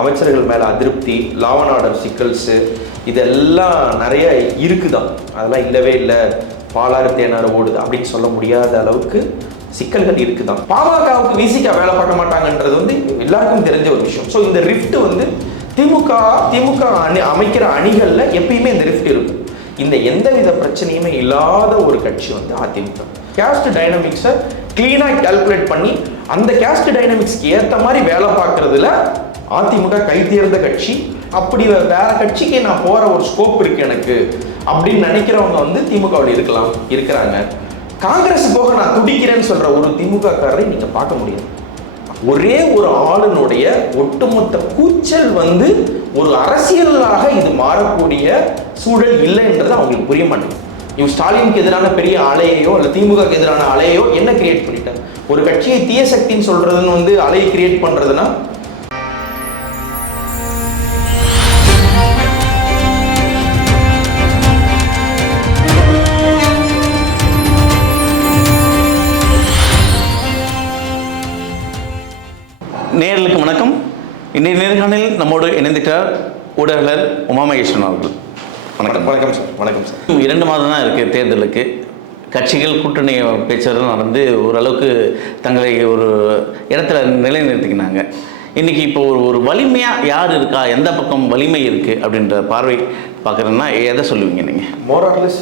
அமைச்சர்கள் மேலே அதிருப்தி, லா அண்ட் ஆர்டர் சிக்கல்ஸு இதெல்லாம் நிறைய இருக்குதான். அதெல்லாம் இல்லவே இல்லை, பாலாறு தேனாறு ஓடுது அப்படின்னு சொல்ல முடியாத அளவுக்கு சிக்கல்கள் இருக்குதான். பாமகவுக்கு விசிகா வேலை பார்க்க மாட்டாங்கன்றது வந்து எல்லாருக்கும் தெரிஞ்ச ஒரு விஷயம். ஸோ இந்த ரிஃப்ட் வந்து திமுக அமைக்கிற அணிகளில் எப்பயுமே இந்த ரிஃப்ட் இருக்கும். இந்த எந்தவித பிரச்சனையுமே இல்லாத ஒரு கட்சி வந்து அதிமுக. கேஸ்ட் டைனமிக்ஸை கிளீனாக கால்குலேட் பண்ணி அந்த கேஸ்ட் டைனமிக்ஸ்க்கு ஏற்ற மாதிரி வேலை பார்க்கறதுல அதிமுக கை தேர்ந்த கட்சி. அப்படி வேற கட்சிக்கு நான் போற ஒரு ஸ்கோப் இருக்கு எனக்கு அப்படின்னு நினைக்கிறவங்க வந்து திமுகவில் இருக்கிறாங்க. காங்கிரஸ் போக நான் துடிக்கிறேன்னு சொல்ற ஒரு திமுக காரரை நீங்க பார்க்க முடியாது. ஒரே ஒரு ஆளுனுடைய ஒட்டுமொத்த கூச்சல் வந்து ஒரு அரசியலாக இது மாறக்கூடிய சூழல் இல்லைன்றது அவங்களுக்கு புரிய மாட்டேங்குது. இவங்க ஸ்டாலினுக்கு எதிரான பெரிய அலையோ இல்லை திமுகக்கு எதிரான அலையோ என்ன கிரியேட் பண்ணிட்டாங்க? ஒரு கட்சியை தீய சக்தின்னு சொல்றதுன்னு வந்து அலையை கிரியேட் பண்றதுன்னா நேயர்களுக்கு வணக்கம். இன்றைய நேர்காணலில் நம்மோடு இணைந்துட்டார் ஊடகர் உமா மகேஸ்வரன் அவர்கள். வணக்கம். வணக்கம் சார். வணக்கம் சார். 2 மாதம் தான் இருக்குது தேர்தலுக்கு. கட்சிகள் கூட்டணி பேச்சுவார்த்தை நடந்து ஓரளவுக்கு தங்களை ஒரு இடத்துல நிலைநிறுத்திக்கினாங்க. இன்றைக்கி இப்போ ஒரு வலிமையாக யார் இருக்கா, எந்த பக்கம் வலிமை இருக்குது அப்படின்ற பார்வை பார்க்குறதுனா எதை சொல்லுவீங்க நீங்கள்? மோரார்லெஸ்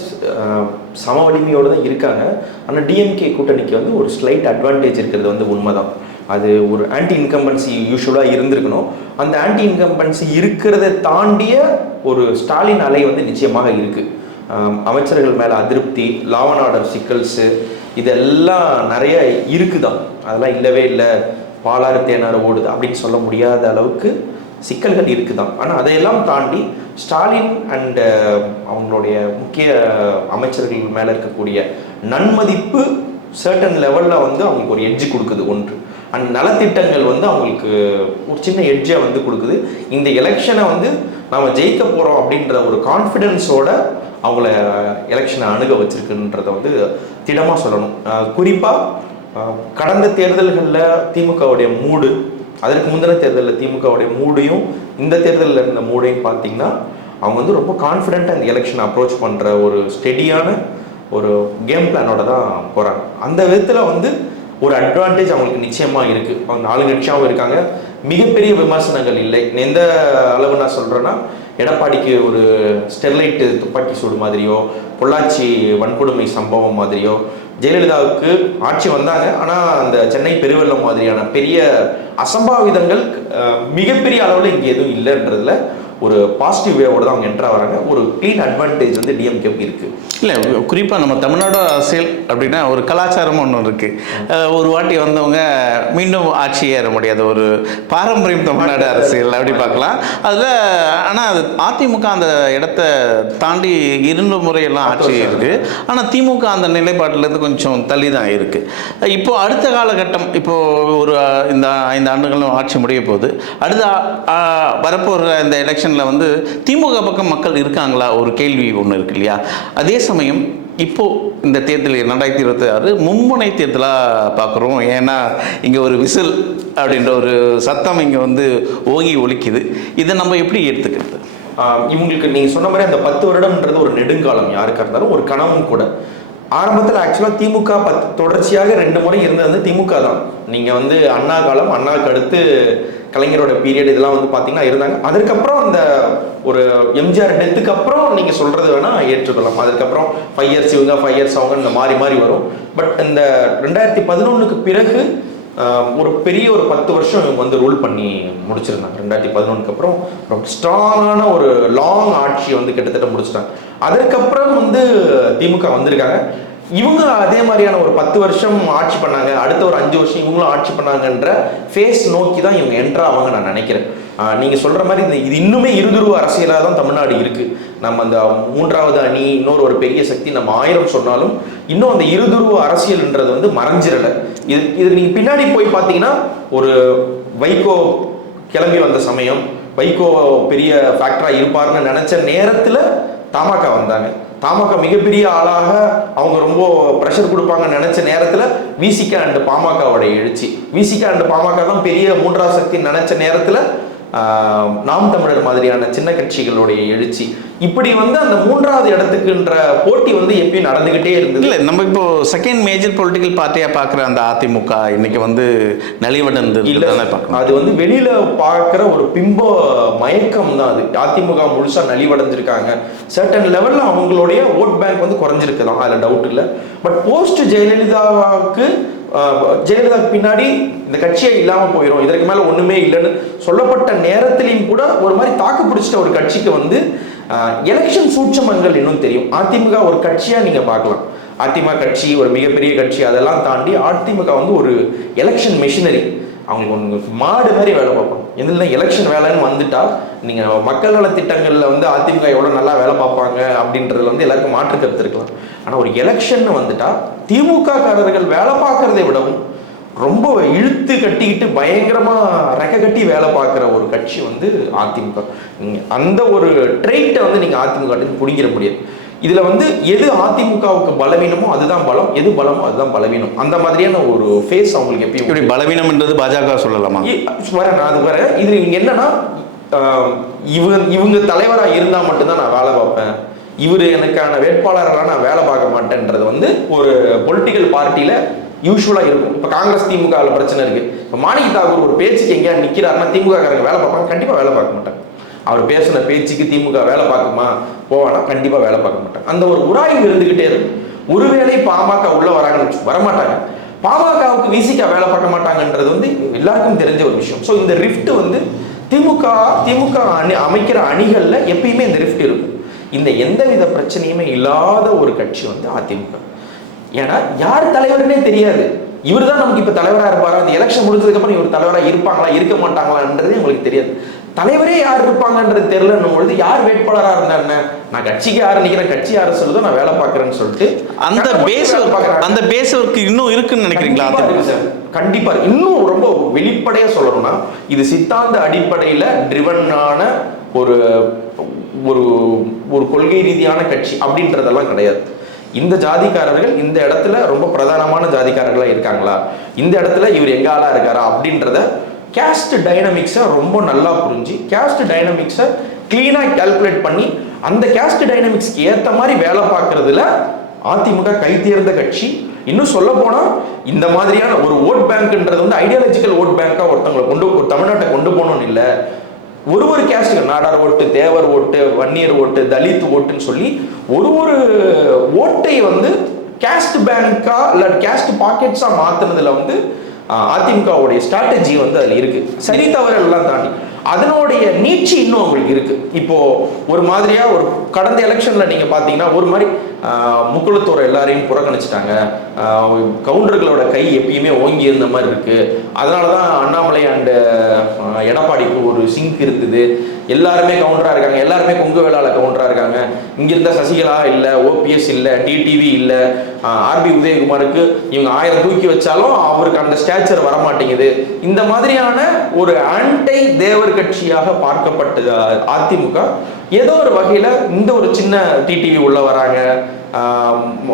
சம வலிமையோடு தான் இருக்காங்க. ஆனால் டிஎம்கே கூட்டணிக்கு வந்து ஒரு ஸ்லைட் அட்வான்டேஜ் இருக்கிறது வந்து உண்மைதான். அது ஒரு ஆன்டி இன்கம்பன்சி யூஸ்வலாக இருந்திருக்கணும். அந்த ஆன்டி இன்கம்பன்சி இருக்கிறத தாண்டிய ஒரு ஸ்டாலின் அலை வந்து நிச்சயமாக இருக்குது. அமைச்சர்கள் மேலே அதிருப்தி, லா அண்ட் ஆர்டர் சிக்கல்ஸு இதெல்லாம் நிறைய இருக்குதான். அதெல்லாம் இல்லவே இல்லை, பாலாறு தேனாறு ஓடுது அப்படின்னு சொல்ல முடியாத அளவுக்கு சிக்கல்கள் இருக்குதான். ஆனால் அதையெல்லாம் தாண்டி ஸ்டாலின் அண்ட் அவங்களுடைய முக்கிய அமைச்சர்கள் மேலே இருக்கக்கூடிய நன்மதிப்பு சர்டன் லெவலில் வந்து அவங்களுக்கு ஒரு எட்ஜ் கொடுக்குது ஒன்று. அண்ட் நலத்திட்டங்கள் வந்து அவங்களுக்கு ஒரு சின்ன எட்ஜை வந்து கொடுக்குது. இந்த எலெக்ஷனை வந்து நாம் ஜெயிக்க போகிறோம் அப்படின்ற ஒரு கான்ஃபிடென்ஸோட அவங்கள எலெக்ஷனை அணுக வச்சிருக்குன்றதை வந்து திடமாக சொல்லணும். குறிப்பாக கடந்த தேர்தல்களில் திமுகவுடைய மூடு, அதற்கு முந்தின தேர்தலில் திமுகவுடைய மூடையும் இந்த தேர்தலில் இருந்த மூடையும் பார்த்தீங்கன்னா அவங்க வந்து ரொம்ப கான்ஃபிடென்ட்டாக இந்த எலெக்ஷனை அப்ரோச் பண்ணுற ஒரு ஸ்டெடியான ஒரு கேம் பிளானோட தான் போகிறாங்க. அந்த விதத்தில் வந்து ஒரு அட்வான்டேஜ் அவங்களுக்கு நிச்சயமாக இருக்குது. அவங்க ஆளுங்கட்சியாகவும் இருக்காங்க. மிகப்பெரிய விமர்சனங்கள் இல்லை. எந்த அளவு நான் சொல்கிறேன்னா, எடப்பாடிக்கு ஒரு ஸ்டெர்லைட்டு துப்பாக்கி சூடு மாதிரியோ, பொள்ளாச்சி வன்கொடுமை சம்பவம் மாதிரியோ, ஜெயலலிதாவுக்கு ஆட்சி வந்தாங்க ஆனால் அந்த சென்னை பெருவெள்ளம் மாதிரியான பெரிய அசம்பாவிதங்கள் மிகப்பெரிய அளவில் இங்கே எதுவும் இல்லைன்றதுல ஒரு பாசிட்டிவ் வேவோடு தான் அவங்க என்ட்ரா வராங்க. ஒரு க்ளீன் அட்வான்டேஜ் வந்து டிஎம்கேக்கு இருக்குது. இல்லை, குறிப்பாக நம்ம தமிழ்நாடு அரசியல் அப்படின்னா ஒரு கலாச்சாரம் ஒன்று இருக்குது. ஒரு வாட்டி வந்தவங்க மீண்டும் ஆட்சி ஏற முடியாத ஒரு பாரம்பரியம் தமிழ்நாடு அரசியல் அப்படி பார்க்கலாம். அதில் ஆனால் அது அதிமுக அந்த இடத்த தாண்டி 2 முறையெல்லாம் ஆட்சி இருக்குது. ஆனால் திமுக அந்த நிலைப்பாட்டிலேருந்து கொஞ்சம் தள்ளி தான் இருக்குது. இப்போது அடுத்த காலகட்டம், இப்போது ஒரு இந்த 5 ஆண்டுகளும் ஆட்சி முடிய போகுது. அடுத்த வரப்போகிற இந்த எலெக்ஷன் வந்து திமுக பக்கம் மக்கள் இருக்காங்களா ஒரு கேள்வி ஒன்று இருக்கு இல்லையா? அதே சமயம் இப்போ இந்த தேர்தல் 2026 மும்முனை தேர்தலாக பார்க்குறோம். ஏன்னா இங்கே ஒரு விசில் அப்படின்ற ஒரு சத்தம் இங்கே வந்து ஓங்கி ஒலிக்குது. இதை நம்ம எப்படி எடுத்துக்கிறது? இவங்களுக்கு நீங்கள் சொன்ன மாதிரி அந்த 10 வருடம்ன்றது ஒரு நெடுங்காலம், யாருக்காக இருந்தாலும் ஒரு கனவும் கூட. ஆரம்பத்தில் ஆக்சுவலாக திமுக தொடர்ச்சியாக 2 முறை இருந்தது வந்து திமுக தான். நீங்கள் வந்து அண்ணா காலம், அண்ணாவுக்கு அடுத்து கலைஞரோட பீரியட் இதெல்லாம் வந்து பார்த்தீங்கன்னா இருந்தாங்க. அதுக்கப்புறம் அந்த ஒரு எம்ஜிஆர் டெத்துக்கு அப்புறம் நீங்கள் சொல்கிறது வேணால் ஏற்றுக்கொள்ளலாம். அதுக்கப்புறம் 5 இயர்ஸ் இவங்க 5 இயர்ஸ் அவங்க இந்த மாறி மாறி வரும். பட் இந்த 2011க்கு பிறகு ஒரு பெரிய ஒரு 10 வருஷம் இவங்க வந்து ரூல் பண்ணி முடிச்சிருந்தாங்க. 2011க்கு அப்புறம் ரொம்ப ஸ்ட்ராங்கான ஒரு லாங் ஆட்சி வந்து கிட்டத்தட்ட முடிச்சிட்டாங்க. அதற்கப்புறம் வந்து திமுக வந்திருக்காங்க. இவங்க அதே மாதிரியான ஒரு 10 வருஷம் ஆட்சி பண்ணாங்க, அடுத்த ஒரு 5 வருஷம் இவங்களும் ஆட்சி பண்ணாங்கன்ற ஃபேஸ் நோக்கி தான் இவங்க என்ட்ரா ஆவாங்க நான் நினைக்கிறேன். நீங்கள் சொல்கிற மாதிரி இது இன்னுமே இருதுருவ அரசியலாக தான் தமிழ்நாடு இருக்குது. நம்ம அந்த 3வது அணி, இன்னொரு ஒரு பெரிய சக்தி நம்ம 1000 சொன்னாலும் இன்னும் அந்த இருதுருவ அரசியல்ன்றது வந்து மறைஞ்சிடலை. இது நீங்கள் பின்னாடி போய் பார்த்தீங்கன்னா, ஒரு வைகோ கிளம்பி வந்த சமயம், வைகோ பெரிய ஃபேக்டராக இருப்பாருன்னு நினச்ச நேரத்தில் தமாக வந்தாங்க. தமாக மிகப்பெரிய ஆளாக அவங்க ரொம்ப ப்ரெஷர் கொடுப்பாங்கன்னு நினச்ச நேரத்தில் விசிக அண்ட் பாமகவோட எழுச்சி, விசிக அண்ட் பாமக தான் பெரிய 3வது சக்தி நினச்ச நேரத்தில் நாம் தமிழர் மாதிரியான சின்ன கட்சிகளுடைய எழுச்சி, இப்படி வந்து அந்த 3வது இடத்துக்குன்ற போட்டி வந்து எப்பயும் நடந்துகிட்டே இருந்தது. இல்லை, நம்ம இப்போ செகண்ட் மேஜர் பொலிட்டிக்கல் பார்ட்டியாக பார்க்குற அந்த அதிமுக இன்னைக்கு வந்து நலிவடைந்து அது வந்து வெளியில பார்க்குற ஒரு பிம்ப மயக்கம் தான் அது. அதிமுக முழுசா நலிவடைஞ்சிருக்காங்க, சர்டன் லெவல்ல அவங்களுடைய ஓட் பேங்க் வந்து குறைஞ்சிருக்குதான், அதில் டவுட் இல்லை. பட் போஸ்ட் ஜெயலலிதாவுக்கு பின்னாடி இந்த கட்சியே இல்லாமல் போயிடும், இதற்கு மேலே ஒன்றுமே இல்லைன்னு சொல்லப்பட்ட நேரத்திலையும் கூட ஒரு மாதிரி தாக்கு பிடிச்சிட்ட ஒரு கட்சிக்கு வந்து எலெக்ஷன் சூட்சமங்கள் இன்னும் தெரியும். அதிமுக ஒரு கட்சியாக நீங்கள் பார்க்கலாம், அதிமுக கட்சி ஒரு மிகப்பெரிய கட்சி, அதெல்லாம் தாண்டி அதிமுக வந்து ஒரு எலெக்ஷன் மெஷினரி. அவங்களுக்கு மாடு மாதிரி வேலை பார்ப்பாங்க. எதுல எலெக்ஷன் வேலைன்னு வந்துட்டா நீங்கள் மக்கள் நல திட்டங்களில் வந்து அதிமுக எவ்வளோ நல்லா வேலை பார்ப்பாங்க அப்படின்றதுல வந்து எல்லாருக்கும் மாற்று கருத்து இருக்கலாம். ஆனால் ஒரு எலெக்ஷன் வந்துட்டா திமுக காரர்கள் வேலை பார்க்கறதை விடவும் ரொம்ப இழுத்து கட்டிக்கிட்டு பயங்கரமாக ரெக்க கட்டி வேலை பார்க்குற ஒரு கட்சி வந்து அதிமுக. அந்த ஒரு ட்ரெயிட்டை வந்து நீங்கள் அதிமுக பிடிங்கிற முடியாது. இதில் வந்து எது அதிமுகவுக்கு பலவீனமோ அதுதான் பலம், எது பலமோ அதுதான் பலவீனம். அந்த மாதிரியான ஒரு ஃபேஸ் அவங்களுக்கு எப்பயும். இப்படி பலவீனம்ன்றது பாஜக சொல்லலாமா? நான் அது வரேன். இது என்னன்னா, இவங்க தலைவராக இருந்தால் மட்டும்தான் நான் வேலை பார்ப்பேன், இவர் எனக்கான வேட்பாளரெல்லாம் நான் வேலை பார்க்க மாட்டேன்றது வந்து ஒரு பொலிட்டிக்கல் பார்ட்டியில் யூஸ்வலாக இருக்கும். இப்போ காங்கிரஸ் திமுகவில் பிரச்சனை இருக்குது. இப்போ மாணிக் தாகூர் ஒரு பேச்சுக்கு எங்கேயா நிற்கிறாருன்னா திமுக காரங்க வேலை பார்ப்பாங்க? கண்டிப்பாக வேலை பார்க்க மாட்டாங்க. அவர் பேசின பேச்சுக்கு திமுக வேலை பார்க்குமா போவானா? கண்டிப்பாக வேலை பார்க்க மாட்டாங்க. அந்த ஒரு உராய்வு இருந்துக்கிட்டே இருக்கும். ஒருவேளை பாமக உள்ள வராங்கன்னு வரமாட்டாங்க, பாமகவுக்கு விசிக வேலை பார்க்க மாட்டாங்கன்றது வந்து எல்லாருக்கும் தெரிஞ்ச ஒரு விஷயம். ஸோ இந்த ரிஃப்ட் வந்து திமுக அமைக்கிற அணிகளில் எப்பயுமே இந்த ரிஃப்ட் இருக்கும். இந்த எந்தவித பிரச்சனையுமே இல்லாத ஒரு கட்சி வந்து அதிமுக. ஏன்னா யார் தலைவர்னே தெரியாது. இவர் தான் நமக்கு இப்போ தலைவராக இருப்பாரா, அந்த எலெக்ஷன் முடிஞ்சதுக்கப்புறம் இவர் தலைவராக இருப்பாங்களா இருக்க மாட்டாங்களான்றதே உங்களுக்கு தெரியாது. தலைவரே யார் இருப்பாங்கன்றது தெரியலன்னும் பொழுது யார் வேட்பாளராக இருந்தா நான் கட்சிக்கு யார் நினைக்கிறேன், கட்சி யார் சொல்லுதோ நான் வேலை பார்க்குறேன்னு சொல்லிட்டு அந்த பேஸுக்கு இன்னும் இருக்குன்னு நினைக்கிறீங்களா? கண்டிப்பா இன்னும் ரொம்ப வெளிப்படையா சொல்லணும்னா இது சித்தாந்த அடிப்படையில் ட்ரிவனான ஒரு ஒரு ஒரு கொள்கை ரீதியான கட்சி அப்படின்றதெல்லாம் கிடையாது. இந்த ஜாதிக்காரர்கள் இந்த இடத்துல ரொம்ப பிரதானமான ஜாதிக்காரர்களாக இருக்காங்களா, இந்த இடத்துல இவர் எங்க ஆளா இருக்காரா அப்படின்றத கேஸ்ட் டைனமிக்ஸை ரொம்ப நல்லா புரிஞ்சு கேஸ்ட் டைனமிக்ஸை கிளீனாக கால்குலேட் பண்ணி அந்த கேஸ்ட் டைனமிக்ஸ்க்கு ஏற்ற மாதிரி வேலை பார்க்கறதுல அதிமுக கை தேர்ந்த கட்சி. இன்னும் சொல்ல போனா இந்த மாதிரியான ஒரு ஓட் பேங்க்ன்றது வந்து ஐடியாலஜிக்கல் ஓட் பேங்கா ஒருத்தவங்களை ஒரு தமிழ்நாட்டை கொண்டு போகணும்னு இல்லை, ஒரு கேஸ்ட்டுக்கு நாடார் ஓட்டு, தேவர் ஓட்டு, வன்னியர் ஓட்டு, தலித் ஓட்டுன்னு சொல்லி ஒரு ஓட்டை வந்து கேஸ்ட் பேங்கா இல்லை கேஸ்ட் பாக்கெட்ஸா மாத்துனதுல வந்து அதிமுகவுடைய ஸ்ட்ராட்டஜி வந்து அதில் இருக்கு. சரி தவறு எல்லாம் தாண்டி அதனுடைய நீட்சி இன்னும் அவங்களுக்கு இருக்கு. இப்போ ஒரு மாதிரியா ஒரு கடந்த எலெக்ஷன்ல நீங்க பாத்தீங்கன்னா ஒரு மாதிரி முக்குளத்தோரை எல்லாரையும் புறக்கணிச்சிட்டாங்க, கவுண்டர்களோட கை எப்பயுமே ஓங்கி இருந்த மாதிரி இருக்கு. அதனாலதான் அண்ணாமலை அண்ட் எடப்பாடிக்கு ஒரு சிங்க் இருக்குது, எல்லாருமே கவுண்டரா இருக்காங்க, எல்லாருமே கொங்கு வேளாள கவுண்டரா இருக்காங்க. இங்க இருந்த சசிகலா இல்ல, ஓபிஎஸ் இல்ல, டிடிவி இல்ல, ஆர்பி உதயகுமாருக்கு இவங்க 1000 தூக்கி வச்சாலும் அவருக்கு அந்த ஸ்டேச்சர் வரமாட்டேங்குது. இந்த மாதிரியான ஒரு ஆன்டை தேவர் கட்சியாக பார்க்கப்பட்டது அதிமுக. ஏதோ ஒரு வகையில இந்த ஒரு சின்ன டிடிவி உள்ள வராங்க,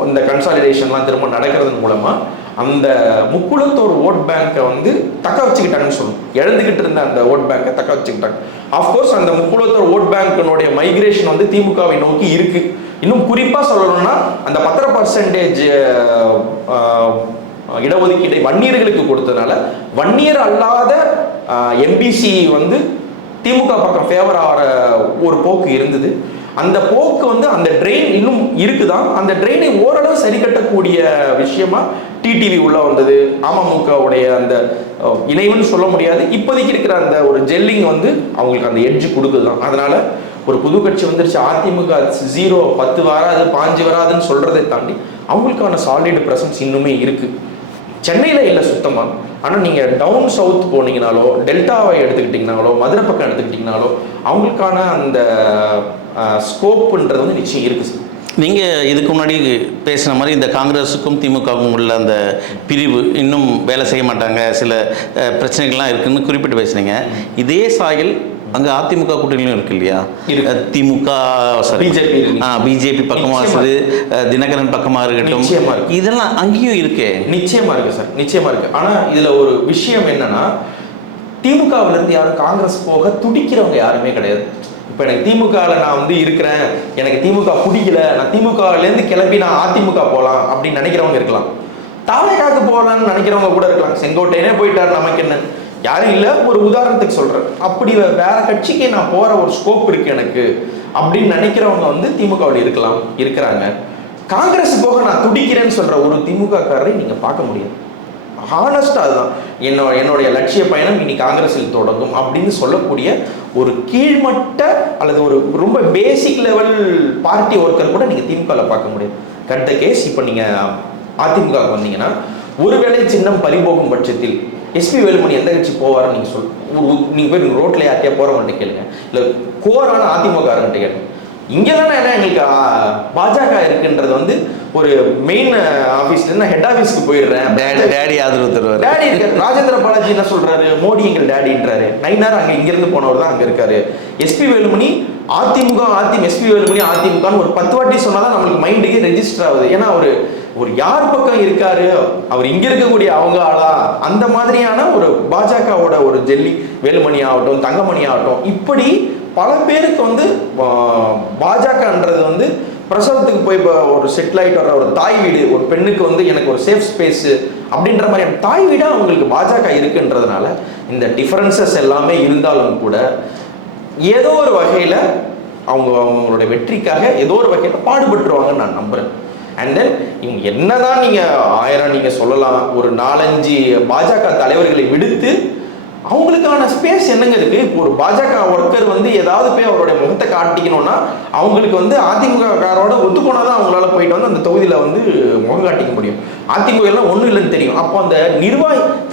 இந்த கன்சாலிடேஷன்லாம் திரும்ப நடக்கிறதன் மூலமா அந்த முக்குளத்தோர் ஓட் பேங்கை வந்து தக்க வச்சுக்கிட்டாங்கன்னு சொல்லணும். இழந்துகிட்டு இருந்த அந்த ஓட் பேங்கை தக்க வச்சுக்கிட்டாங்க. ஆஃப்கோர்ஸ் அந்த முக்குளத்தோர் ஓட் பேங்கினுடைய மைக்ரேஷன் வந்து திமுகவை நோக்கி இருக்கு. இன்னும் குறிப்பா சொல்லணும்னா அந்த 10% இடஒதுக்கீட்டை வன்னியர்களுக்கு கொடுத்ததுனால வன்னியர் அல்லாத எம்பிசி வந்து திமுக பக்கம் ஃபேவர் ஆகிற ஒரு போக்கு இருந்தது. அந்த போக்கு வந்து அந்த ட்ரெயின் இன்னும் இருக்குதான். அந்த ட்ரெயினை ஓரளவு சரி கட்டக்கூடிய விஷயமா டிடிவி உள்ள வந்தது. அமமுகவுடைய அந்த இணைவுன்னு சொல்ல முடியாது, இப்போதைக்கு இருக்கிற அந்த ஒரு ஜெல்லிங் வந்து அவங்களுக்கு அந்த எட்ஜ் கொடுக்குதுதான். அதனால ஒரு புது கட்சி வந்துருச்சு, அதிமுக 0 10 வராது 5 வராதுன்னு சொல்றதை தாண்டி அவங்களுக்கான சாலிட் பிரசன்ஸ் இன்னுமே இருக்கு. சென்னையில் இல்லை சுத்தமாக. ஆனால் நீங்கள் டவுன் சவுத் போனீங்கனாலோ, டெல்டாவை எடுத்துக்கிட்டிங்கனாலோ, மதுரை பக்கம் எடுத்துக்கிட்டிங்கனாலோ அவங்களுக்கான அந்த ஸ்கோப்புன்றது வந்து நிச்சயம் இருக்குது சார். நீங்கள் இதுக்கு முன்னாடி பேசின மாதிரி இந்த காங்கிரஸுக்கும் திமுகவுக்கும் உள்ள அந்த பிரிவு இன்னும் வேலை செய்ய மாட்டாங்க, சில பிரச்சனைகள்லாம் இருக்குதுன்னு குறிப்பிட்டு பேசுனீங்க. இதே சாயல் அங்கே அதிமுக கூட்டணியும் இருக்கு இல்லையா? திமுக பிஜேபி பக்கமாக இருக்குது, தினகரன் பக்கமாக இருக்கட்டும், இதெல்லாம் அங்கேயும் இருக்கே. நிச்சயமா இருக்கு சார், நிச்சயமா இருக்கு. ஆனால் இதில் ஒரு விஷயம் என்னன்னா, திமுகவிலேருந்து யாரும் காங்கிரஸ் போக துடிக்கிறவங்க யாருமே கிடையாது. இப்போ எனக்கு திமுகவில் நான் வந்து இருக்கிறேன், எனக்கு திமுக பிடிக்கல, நான் திமுகவிலேருந்து கிளம்பி நான் அதிமுக போகலாம் அப்படின்னு நினைக்கிறவங்க இருக்கலாம். தாவேகாவுக்கு போகலான்னு நினைக்கிறவங்க கூட இருக்கலாம். செங்கோட்டையனே போயிட்டார், நமக்கு என்ன, யாரும் இல்லை. ஒரு உதாரணத்துக்கு சொல்கிறேன். அப்படி வேற கட்சிக்கு நான் போகிற ஒரு ஸ்கோப் இருக்குது எனக்கு அப்படின்னு நினைக்கிறவங்க வந்து திமுகவில் இருக்கிறாங்க. காங்கிரஸ் போக நான் துடிக்கிறேன்னு சொல்கிற ஒரு திமுககாரரை நீங்கள் பார்க்க முடியாது. ஹானஸ்டாக அதுதான் என்னுடைய லட்சிய பயணம் இனி காங்கிரஸில் தொடங்கும் அப்படின்னு சொல்லக்கூடிய ஒரு கீழ்மட்ட அல்லது ஒரு ரொம்ப பேசிக் லெவல் பார்ட்டி ஒர்க்கர் கூட நீங்கள் திமுகவில் பார்க்க முடியாது. Cut the case. இப்போ நீங்கள் அதிமுகவுக்கு வந்தீங்கன்னா ஒருவேளை சின்னம் பறிபோகும் பட்சத்தில் எஸ்பி வேலுமணி எந்த கட்சி போவார்னு நீங்கள் போய் ரோட்டில் யார்ட்டையா போகிறவங்கள்ட்ட கேளுங்க, இல்லை கோரான அதிமுககிட்ட கேளுங்க. இங்கே தானே என்ன எங்களுக்கு பாஜக இருக்குன்றது வந்து ஒரு மெயின் ஆஃபீஸ்லேருந்து ஹெட் ஆஃபீஸ்க்கு போயிடுறேன். டேடி ஆதரவு தருவார். டேடி இருக்காரு. ராஜேந்திர பாலாஜி என்ன சொல்றாரு? மோடி எங்கள் டேடின்றாரு. நைனார் அங்கே இங்கிருந்து போனவர் தான் அங்கே இருக்காரு. எஸ்பி வேலுமணி அதிமுக எஸ்பி வேலுமணி அதிமுகன்னு ஒரு 10 வாட்டி சொன்னாதான் நம்மளுக்கு மைண்டுக்கு ரெஜிஸ்டர் ஆகுது. ஏன்னா ஒரு யார் பக்கம் இருக்காரு, அவர் இங்க இருக்கக்கூடிய அவங்க ஆளா, அந்த மாதிரியான ஒரு பாஜகவோட ஒரு ஜெல்லி வேலுமணி ஆகட்டும், தங்கமணி ஆகட்டும், இப்படி பல பேருக்கு வந்து பாஜகன்றது வந்து பிரசவத்துக்கு போய் இப்போ ஒரு செட்டில் ஆகிட்டு வர ஒரு தாய் வீடு, ஒரு பெண்ணுக்கு வந்து எனக்கு ஒரு சேஃப் ஸ்பேஸு அப்படின்ற மாதிரியான தாய் வீடாக அவங்களுக்கு பாஜக இருக்குன்றதுனால இந்த டிஃபரன்சஸ் எல்லாமே இருந்தாலும் கூட ஏதோ ஒரு வகையில் அவங்களுடைய வெற்றிக்காக ஏதோ ஒரு வகையில் பாடுபட்டுருவாங்கன்னு நான் நம்புகிறேன். அண்ட் தென் இவங்க என்னதான் நீங்கள் 1000 நீங்கள் சொல்லலாம், ஒரு 4-5 பாஜக தலைவர்களை விடுத்து அவங்களுக்கான ஸ்பேஸ் என்னங்க இருக்குது? இப்போ ஒரு பாஜக ஒர்க்கர் வந்து ஏதாவது போய் அவருடைய முகத்தை காட்டிக்கணும்னா அவங்களுக்கு வந்து அதிமுக காரோட ஒத்து போனால் தான் அவங்களால போயிட்டு வந்து அந்த தொகுதியில் வந்து முகம் காட்டிக்க முடியும். அதிமுக எல்லாம் ஒன்றும் இல்லைன்னு தெரியும். அப்போ அந்த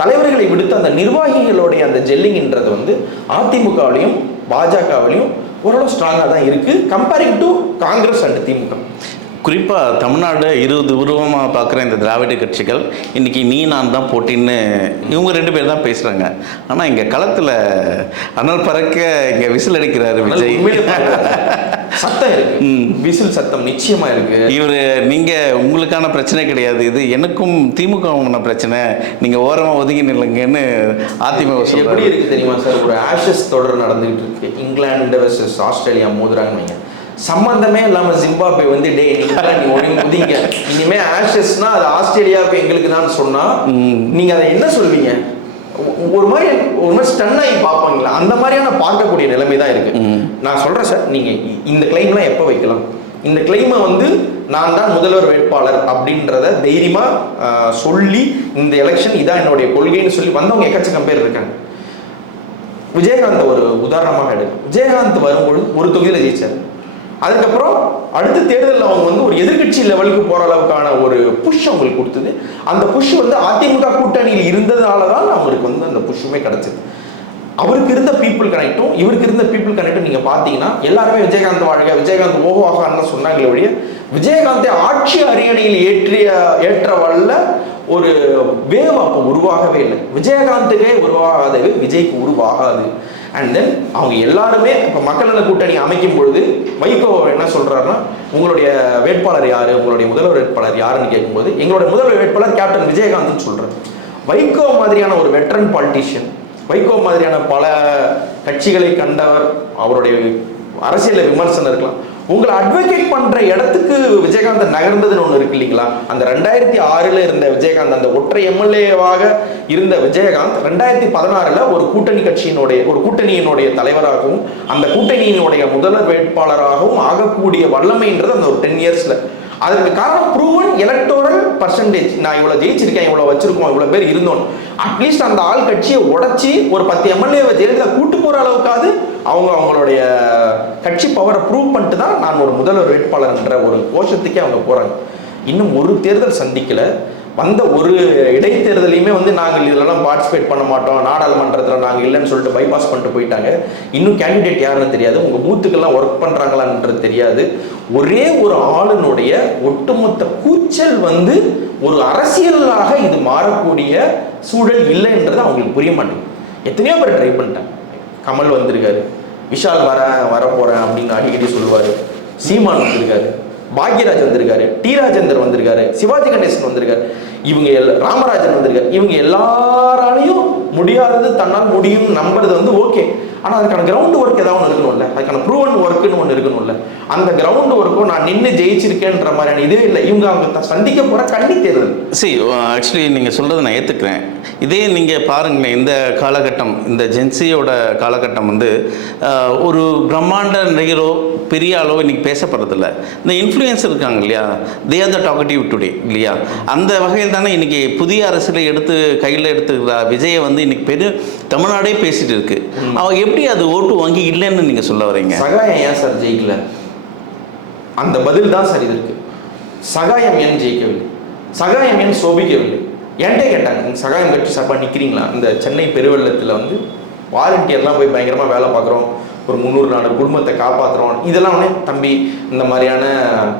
தலைவர்களை விடுத்து அந்த நிர்வாகிகளுடைய அந்த ஜெல்லிங்ன்றது வந்து அதிமுகவிலையும் பாஜகவிலையும் ஓரளவு ஸ்ட்ராங்காக தான் இருக்குது கம்பேரிங் டு காங்கிரஸ் அண்ட் திமுக. குறிப்பாக தமிழ்நாடு 20 உருவமாக பார்க்குற இந்த திராவிட கட்சிகள் இன்றைக்கி நீ நான் தான் போட்டின்னு இவங்க 2 பேர் தான் பேசுகிறாங்க. ஆனால் இங்கே களத்தில் அனல் பறக்க இங்கே விசில் அடிக்கிறாரு விஜய். சத்தம் இருக்கு, விசில் சத்தம் நிச்சயமா இருக்கு. இவர் நீங்கள் உங்களுக்கான பிரச்சனை கிடையாது, இது எனக்கும் திமுகவுக்கான பிரச்சனை, நீங்கள் ஓரமாக ஒதுங்கி நில்லுங்கன்னு அதிமுக எப்படி இருக்கு தெரியுமா சார்? ஒரு ஆஷஸ் தொடர் நடந்துகிட்டு இருக்கு. இங்கிலாந்து வெர்சஸ் ஆஸ்திரேலியா மோதுறாங்க. சம்பந்தமே இல்லாம ஜிம்பாப்வே வந்து டே நீ ஒதுங்க, இனிமே ஆஷஸ்னா அது ஆஸ்திரேலியாவுக்கு எங்களுக்கு தான் சொன்னா நீங்க அதை என்ன சொல்வீங்க? ஒரு மாதிரி ஸ்டன் ஆகி பார்ப்பாங்களா? அந்த மாதிரியான பார்க்கக்கூடிய நிலைமை தான் இருக்கு. நான் சொல்றேன் சார், நீங்க இந்த கிளைம்லாம் எப்போ வைக்கலாம்? இந்த கிளைமை வந்து நான் தான் முதல்வர் வேட்பாளர் அப்படின்றத தைரியமா சொல்லி இந்த எலெக்ஷன் இதான் என்னுடைய கொள்கைன்னு சொல்லி வந்தவங்க எக்கச்சக்கம் பேர் இருக்காங்க. விஜயகாந்த் ஒரு உதாரணமாக எடுக்கும். விஜயகாந்த் வரும்பொழுது ஒரு தொகுதியில் ஜெயிச்சார். அதுக்கப்புறம் அடுத்த தேர்தலில் அவங்க வந்து ஒரு எதிர்கட்சி லெவலுக்கு போகிற அளவுக்கான ஒரு புஷ் அவங்களுக்கு கொடுத்தது. அந்த புஷ் வந்து அதிமுக கூட்டணியில் இருந்ததால தான் அவங்களுக்கு வந்து அந்த புஷ்ஷுமே கிடைச்சது. அவருக்கு இருந்த பீப்புள் கனெக்டும் இவருக்கு இருந்த பீப்புள் கனெக்டும் நீங்கள் பார்த்தீங்கன்னா எல்லாருமே விஜயகாந்த் வாழ்க, விஜயகாந்த் ஓஹோவாகான்னு சொன்னாங்களே ஒழிய விஜயகாந்தை ஆட்சி அரியணையில் ஏற்ற வல்ல ஒரு வேவ் அப்போ உருவாகவே இல்லை. விஜயகாந்துக்கே உருவாகாதவே விஜய்க்கு உருவாகாது. அண்ட் தென் அவங்க எல்லாருமே இப்போ மக்கள் நல கூட்டணி அமைக்கும் பொழுது வைகோ என்ன சொல்றாருன்னா, உங்களுடைய வேட்பாளர் யாரு, உங்களுடைய முதல்வர் வேட்பாளர் யாருன்னு கேட்கும்போது எங்களுடைய முதல்வர் வேட்பாளர் கேப்டன் விஜயகாந்த்னு சொல்றாரு. வைகோ மாதிரியான ஒரு வெட்டரன் பாலிட்டிஷியன், வைகோ மாதிரியான பல கட்சிகளை கண்டவர், அவருடைய அரசியல் விமர்சனம் இருக்கலாம், உங்களை அட்வொகேட் பண்ற இடத்துக்கு விஜயகாந்த் நகர்ந்ததுன்னு ஒன்று இருக்கு இல்லைங்களா? அந்த 2006 இருந்த விஜயகாந்த், அந்த ஒற்றை எம்எல்ஏவாக இருந்த விஜயகாந்த் 2016 ஒரு கூட்டணியினுடைய தலைவராகவும் அந்த கூட்டணியினுடைய முதல்வர் வேட்பாளராகவும் ஆகக்கூடிய வல்லமைன்றது அந்த ஒரு 10 இயர்ஸ்ல. அதுக்கு காரணம் ப்ரூவன் எலக்டோரல் பர்சன்டேஜ். நான் இவ்வளோ ஜெயிச்சிருக்கேன், இவ்வளோ வச்சிருக்கோம், இவ்வளோ பேர் இருந்தோம். அட்லீஸ்ட் அந்த ஆள் கட்சியை உடச்சி ஒரு 10 எம்எல்ஏவை ஜெயலலிதா கூட்டு போகிற அளவுக்காவது அவங்களுடைய கட்சி பவரை ப்ரூவ் பண்ணிட்டு தான் நான் ஒரு முதல்வர் வேட்பாளர் என்ற ஒரு கோஷத்துக்கே அவங்க போகிறாங்க. இன்னும் ஒரு தேர்தல் சந்திக்கலை. வந்த ஒரு இடைத்தேர்தலையுமே வந்து நாங்கள் இதெல்லாம் பார்ட்டிசிபேட் பண்ண மாட்டோம், நாடாளுமன்றத்தில் நாங்கள் இல்லைன்னு சொல்லிட்டு பைபாஸ் பண்ணிட்டு போயிட்டாங்க. இன்னும் கேண்டிடேட் யாருன்னு தெரியாது, உங்கள் பூத்துக்கெல்லாம் ஒர்க் பண்ணுறாங்களான்றது தெரியாது. ஒரே ஒரு ஆளுனுடைய ஒட்டுமொத்த கூச்சல் வந்து ஒரு அரசியலாக இது மாறக்கூடிய சூழல் இல்லைன்றது அவங்களுக்கு புரிய மாட்டேங்குது. எத்தனையோ பேர் ட்ரை பண்ணிட்டாங்க. கமல் வந்திருக்காரு, விஷால் வரப்போகிறேன் அப்படின்னு அடிக்கடி சொல்லுவார், சீமான் வந்திருக்காரு, பாக்யராஜ் வந்திருக்காரு, டி ராஜேந்தர் வந்திருக்காரு, சிவாஜி கணேசன் வந்திருக்காரு, இவங்க ராமராஜன் வந்திருக்காரு. இவங்க எல்லாராலையும் முடியாதது தன்னால் முடியும் நம்புறது வந்து ஓகே. ஆனால் அதுக்கான கிரவுண்ட் ஒர்க் ஏதாவது ஒன்று இருக்கணும்ல, அதுக்கான ப்ரூவன் ஒர்க்குன்னு ஒன்று இருக்கணும்ல. அந்த கிரவுண்ட் ஒர்க்கும் நான் நின்று ஜெயிச்சிருக்கேன்ற மாதிரியான இதுவே இல்லை. அவங்க சந்திக்க போகிற கண்ணி தேர்தல். ஆக்சுவலி நீங்கள் சொல்கிறத நான் ஏற்றுக்கிறேன். இதே நீங்கள் பாருங்களேன், இந்த காலகட்டம், இந்த ஜென்சியோட காலகட்டம் வந்து ஒரு பிரம்மாண்ட நடிகரோ பெரிய அளவு இன்றைக்கி பேசப்படுறதில்ல. இந்த இன்ஃப்ளூயன்ஸ் இருக்காங்க இல்லையா, they are the talkative today இல்லையா. அந்த வகையில் தானே இன்றைக்கி புதிய அரசியலை எடுத்து கையில் எடுத்துக்கிற விஜயை வந்து இன்றைக்கி பெரிய தமிழ்நாடே பேசிகிட்டு இருக்கு. அவங்க எப்படி அது ஓட்டு வாங்கி இல்லைன்னு நீங்கள் சொல்ல வரீங்க? சகாயம் ஏன் சார் ஜெயிக்கல? அந்த பதில் தான் சார் இது இருக்கு. சகாயம் ஏன் ஜெயிக்கவில்லை, சகாயம் ஏன் சோபிக்கவில்லை என்கிட்ட கேட்டாங்க. சகாயம் கட்சி சார்பாக நிற்கிறீங்களா? இந்த சென்னை பெருவெள்ளத்தில் வந்து வாலண்டியர்லாம் போய் பயங்கரமாக வேலை பார்க்குறோம், ஒரு 300-400 குடும்பத்தை காப்பாற்றுறோம். இதெல்லாம் ஒன்று தம்பி, இந்த மாதிரியான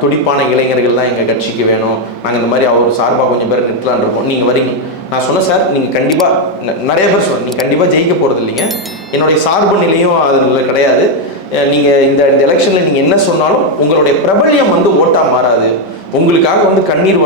துடிப்பான இளைஞர்கள் தான் எங்கள் கட்சிக்கு வேணும், நாங்கள் இந்த மாதிரி அவர் சார்பாக கொஞ்சம் பேர் நிற்கலான் இருக்கோம், நீங்கள் வரீங்க. நான் சொன்னேன் சார், நீங்கள் கண்டிப்பாக, நிறைய பேர் சொன்னேன், நீங்கள் கண்டிப்பாக ஜெயிக்க போகிறது இல்லைங்க, என்னுடைய சார்பு நிலையும் அதில் கிடையாது. நீங்கள் இந்த எலெக்ஷனில் நீங்கள் என்ன சொன்னாலும் உங்களுடைய பிரபல்யம் வந்து ஓட்டாக மாறாது. உங்களுக்காக வந்து கண்ணீர்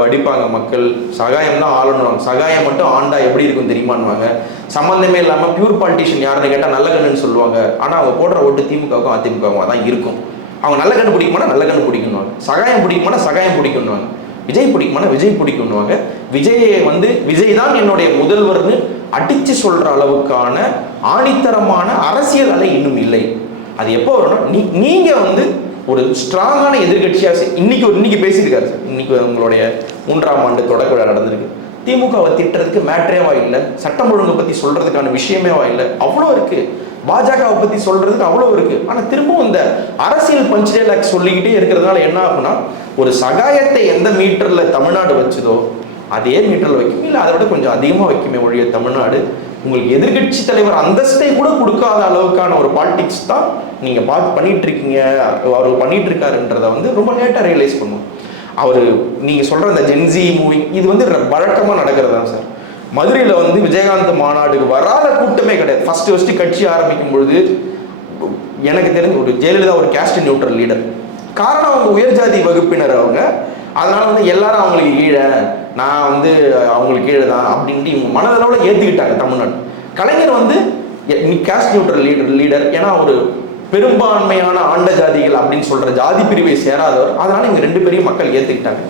வடிப்பாங்க மக்கள். சகாயம் தான் ஆளணும், சகாயம் மட்டும் ஆண்டா எப்படி இருக்கும் தெரியுமான்னுவாங்க. சம்மந்தமே இல்லாமல் பியூர் பாலிட்டிஷியன் யாருன்னு கேட்டால் நல்ல கண்ணுன்னு சொல்லுவாங்க. ஆனால் அவங்க போடுற ஓட்டு திமுகவுக்கும் அதிமுகவுக்கும் தான் இருக்கும். அவங்க நல்ல கண்ணு பிடிக்குமானா நல்ல கண்ணு பிடிக்கணுவாங்க, சகாயம் பிடிக்குமானா சகாயம் பிடிக்கணுவாங்க, விஜய் பிடிக்குமானா விஜய் பிடிக்கணுவாங்க. விஜயை வந்து விஜய் தான் என்னுடைய முதல்வர்னு அடித்து சொல்கிற அளவுக்கான ஆணித்தரமான அரசியல் அலை இன்னும் இல்லை. அது எப்போ வரும்னா, நீங்கள் வந்து ஒரு ஸ்ட்ராங்கான எதிர்கட்சியாக இன்னைக்கு பேசியிருக்காரு சார். இன்னைக்கு உங்களுடைய 3ஆம் ஆண்டு தொடக்க விழா நடந்திருக்கு. திமுகவை திட்டுறதுக்கு மேட்ரேவா இல்லை, சட்டம் ஒழுங்கை பற்றி சொல்றதுக்கான விஷயமேவா இல்லை, அவ்வளோ இருக்கு. பாஜகவை பற்றி சொல்றதுக்கு அவ்வளோ இருக்கு. ஆனால் திரும்பவும் இந்த அரசியல் பஞ்ச்டேலாக் சொல்லிக்கிட்டே இருக்கிறதுனால என்ன ஆகும்னா, ஒரு சகாயத்தை எந்த மீட்டரில் தமிழ்நாடு வச்சுதோ அதே மீட்டரில் வைக்கும், இல்லை அதை விட கொஞ்சம் அதிகமாக வைக்குமே ஒழிய தமிழ்நாடு உங்களுக்கு எதிர்கட்சி தலைவர் அந்தஸ்தை கூட கொடுக்காத அளவுக்கான ஒரு பாலிடிக்ஸ் தான் நீங்க பண்ணிட்டு இருக்கீங்க. அவர் பண்ணிட்டு இருக்காருன்றதை வந்து ரொம்ப லேட்டா ரியலைஸ் பண்ணுவோம். அவர் நீங்க சொல்ற அந்த ஜென்சி மூவிங் இது வந்து வழக்கமா நடக்கிறதா சார். மதுரையில வந்து விஜயகாந்த் மாநாடுக்கு வராத கூட்டமே கிடையாது. ஃபர்ஸ்ட் கட்சி ஆரம்பிக்கும் பொழுது எனக்கு தெரிஞ்ச ஒரு ஜெயலலிதா ஒரு கேஸ்ட் நியூட்ரல் லீடர். காரணம் அவங்க உயர்ஜாதி வகுப்பினர் அவங்க, அதனால வந்து எல்லாரும் அவங்களுக்கு கீழே, நான் வந்து அவங்களுக்கு கீழே தான் அப்படின்ட்டு இவங்க மனதளவில் ஏற்றுக்கிட்டாங்க தமிழ்நாடு. கலைஞர் வந்து கேஸ்ட் நியூட்ரல் லீடர், ஏன்னா ஒரு பெரும்பான்மையான ஆண்ட ஜாதிகள் அப்படின்னு சொல்ற ஜாதி பிரிவை சேராதவர், அதனால இவங்க 2 பேரையும் மக்கள் ஏற்றுக்கிட்டாங்க.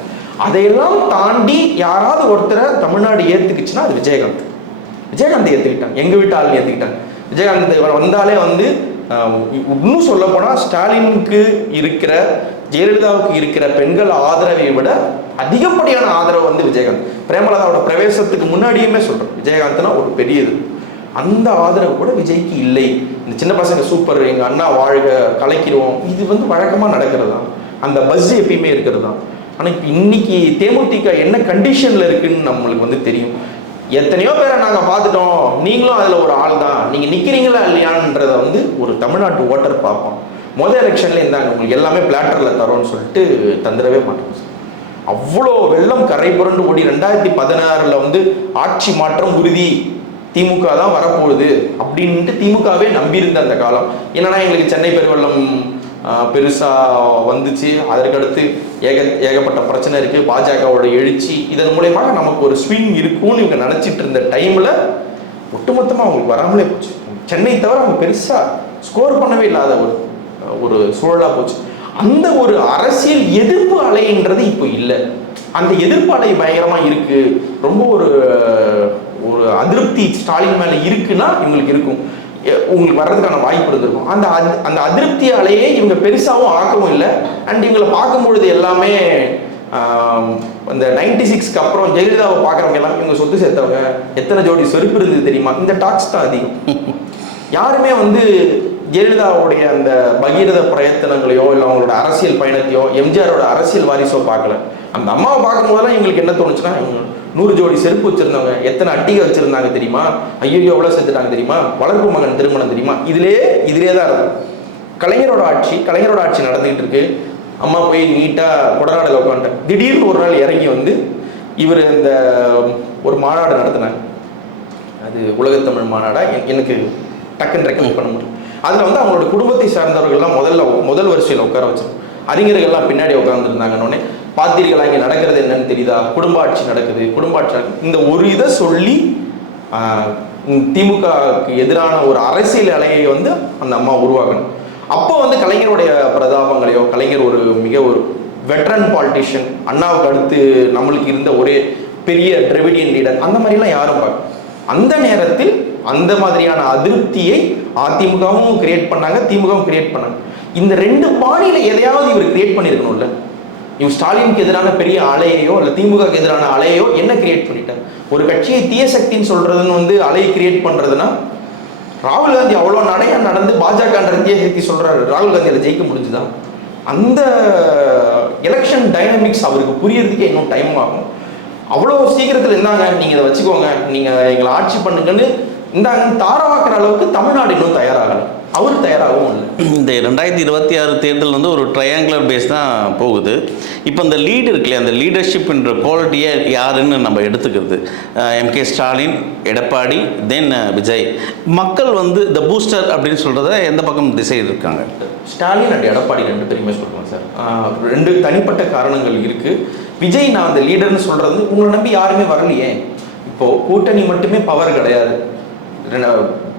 அதையெல்லாம் தாண்டி யாராவது ஒருத்தரை தமிழ்நாடு ஏற்றுக்குச்சுன்னா அது விஜயகாந்த் ஏற்றுக்கிட்டாங்க, எங்கள் வீட்டு ஆள் ஏற்றுக்கிட்டாங்க. விஜயகாந்த் வந்தாலே வந்து இன்னும் சொல்ல போனால் ஸ்டாலினுக்கு இருக்கிற ஜெயலலிதாவுக்கு இருக்கிற பெண்கள் ஆதரவை விட அதிகப்படியான ஆதரவு வந்து விஜயகாந்த். பிரேமலதாவோட பிரவேசத்துக்கு முன்னாடியுமே சொல்றேன், விஜயகாந்த்னா ஒரு பெரிய இது. அந்த ஆதரவு கூட விஜய்க்கு இல்லை. இந்த சின்ன பசங்க சூப்பர், எங்க அண்ணா வாழ்க, கலைக்கிறோம், இது வந்து வழக்கமா நடக்கிறது தான். அந்த பஸ் எப்பயுமே இருக்கிறது தான். ஆனா இப்ப இன்னைக்கு தேமுதிக என்ன கண்டிஷன்ல இருக்குன்னு நம்மளுக்கு வந்து தெரியும். எத்தனையோ பேரை நாங்க பார்த்துட்டோம், நீங்களும் அதுல ஒரு ஆள் தான், நீங்க நிக்கிறீங்களா இல்லையான்றத வந்து ஒரு தமிழ்நாட்டு ஓட்டர் பார்ப்போம். முதல் எலெக்ஷன்ல இருந்தாங்க, உங்களுக்கு எல்லாமே பிளாட்டர்ல தரோன்னு சொல்லிட்டு தந்துடவே மாட்டோம். அவ்வளோ வெள்ளம் கரை புரண்டு ஓடி 2016 வந்து ஆட்சி மாற்றம் உறுதி, திமுக தான் வரப்போகுது அப்படின்ட்டு திமுகவே நம்பியிருந்த அந்த காலம். என்னன்னா எங்களுக்கு சென்னை பெருவெள்ளம் பெருசா வந்துச்சு, அதற்கடுத்து ஏகப்பட்ட பிரச்சனை இருக்கு, பாஜகவோட எழுச்சி, இதன் மூலயமாக நமக்கு ஒரு ஸ்விங் இருக்கும்னு இவங்க நினைச்சிட்டு இருந்த டைம்ல ஒட்டுமொத்தமா அவங்களுக்கு வராமலே போச்சு. சென்னை தவிர அவங்க பெருசா ஸ்கோர் பண்ணவே இல்லாத ஒரு சூழலா போச்சு. அந்த ஒரு அரசியல் எதிர்ப்பு அலைன்றது இப்போ இல்லை. அந்த எதிர்ப்பு அலை பயங்கரமா இருக்கு, ரொம்ப ஒரு அதிருப்தி ஸ்டாலின் மேல இருக்குன்னா இவங்களுக்கு இருக்கும், உங்களுக்கு வர்றதுக்கான வாய்ப்பு இருந்திருக்கும். அந்த அதிருப்தி அலையே இவங்க பெருசாகவும் ஆக்கவும் இல்லை. அண்ட் இவங்களை பார்க்கும்பொழுது எல்லாமே அந்த 96க்கு அப்புறம் ஜெயலலிதாவை பார்க்குறவங்க எல்லாமே இவங்க சொத்து சேர்த்தவங்க, எத்தனை ஜோடி செருப்பு இருந்தது தெரியுமா, இந்த டாக்ஸ் தான் அதிகம். யாருமே வந்து ஜெயலலிதாவுடைய அந்த பகீரத பிரயத்தனங்களையோ இல்லை அவங்களோட அரசியல் பயணத்தையோ எம்ஜிஆரோட அரசியல் வாரிசோ பார்க்கல. அந்த அம்மாவை பார்க்கும் போதெல்லாம் இவங்களுக்கு என்ன தோணுச்சுன்னா, 100 ஜோடி செருப்பு வச்சிருந்தவங்க எத்தனை அட்டிகை வச்சிருந்தாங்க தெரியுமா, ஐயோ எவ்வளோ செத்துட்டாங்க தெரியுமா, வளர்ப்பு மகன் திருமணம் தெரியுமா, இதிலே தான் இருக்கும். கலைஞரோட ஆட்சி நடந்துகிட்டு இருக்கு. அம்மா போய் நீட்டாக கொடநாடுல உட்காந்துட்டு திடீர்னு ஒரு நாள் இறங்கி வந்து இவர் இந்த ஒரு மாநாடு நடத்தினாங்க. அது உலகத்தமிழ் மாநாடா எனக்கு டக்குன்னு ரெக்கமெண்ட் பண்ண முடியும். அதில் வந்து அவங்களோட குடும்பத்தை சார்ந்தவர்கள்லாம் முதல் வரிசையில் உட்கார வச்சோம், அறிஞர்கள்லாம் பின்னாடி உட்காந்துருந்தாங்கன்னொடனே, பார்த்தீர்களா இங்கே நடக்கிறது என்னன்னு தெரியுதா, குடும்ப ஆட்சி நடக்குது. இந்த ஒரு இதை சொல்லி திமுகவுக்கு எதிரான ஒரு அரசியல் அலையை வந்து அந்த அம்மா உருவாக்கணும். அப்போ வந்து கலைஞருடைய பிரதாபங்களையோ, கலைஞர் ஒரு மிக ஒரு வெட்ரன் பாலிட்டிஷியன், அண்ணாவுக்கு அடுத்து நம்மளுக்கு இருந்த ஒரே பெரிய டிரெவிடியன் லீடர், அந்த மாதிரிலாம் யாரும் பார்க்க. அந்த நேரத்தில் அந்த மாதிரியான அதிருப்தியை அதிமுகவும் கிரியேட் பண்ணாங்க, திமுகவும் கிரியேட் பண்ணாங்க. இந்த ரெண்டு பாணியில எதையாவது இவர் கிரியேட் பண்ணியிருக்கணும்ல. இவர் ஸ்டாலினுக்கு எதிரான பெரிய அலையையோ இல்லை திமுகவுக்கு எதிரான அலையோ என்ன கிரியேட் பண்ணிட்டார்? ஒரு கட்சியை தீய சக்தின்னு சொல்றதுன்னு வந்து அலையை கிரியேட் பண்றதுன்னா, ராகுல் காந்தி அவ்வளோ நடையா நடந்து பாஜகன்ற தீய சக்தி சொல்றாரு, ராகுல் காந்தியில ஜெயிக்க முடிஞ்சுதான்? அந்த எலெக்ஷன் டைனமிக்ஸ் அவருக்கு புரியறதுக்கே இன்னும் டைம் ஆகும். அவ்வளோ சீக்கிரத்தில் இருந்தாங்க, நீங்க இதை வச்சுக்கோங்க, நீங்க எங்களை ஆட்சி பண்ணுங்கன்னு இந்தாங்க தாரவாக்குற அளவுக்கு தமிழ்நாடு இன்னும் தயாராகலை, அவர் தயாராகவும் இல்லை. இந்த 2026 தேர்தல் வந்து ஒரு ட்ரையாங்குலர் பேஸ் தான் போகுது. இப்போ இந்த லீடு இருக்குல்லையா, அந்த லீடர்ஷிப்ன்ற குவாலிட்டியை யாருன்னு நம்ம எடுத்துக்கிறது, எம்கே ஸ்டாலின், எடப்பாடி, தென் விஜய். மக்கள் வந்து இந்த பூஸ்டர் அப்படின்னு சொல்கிறத எந்த பக்கம் திசை இருக்காங்க? ஸ்டாலின் அண்ட் எடப்பாடி ரெண்டு பேருமே சொல்லுவேன் சார். ரெண்டு தனிப்பட்ட காரணங்கள் இருக்குது. விஜய் நான் அந்த லீடர்னு சொல்கிறது, உங்களை நம்பி யாருமே வரலையே. இப்போது கூட்டணி மட்டுமே பவர் கிடையாது.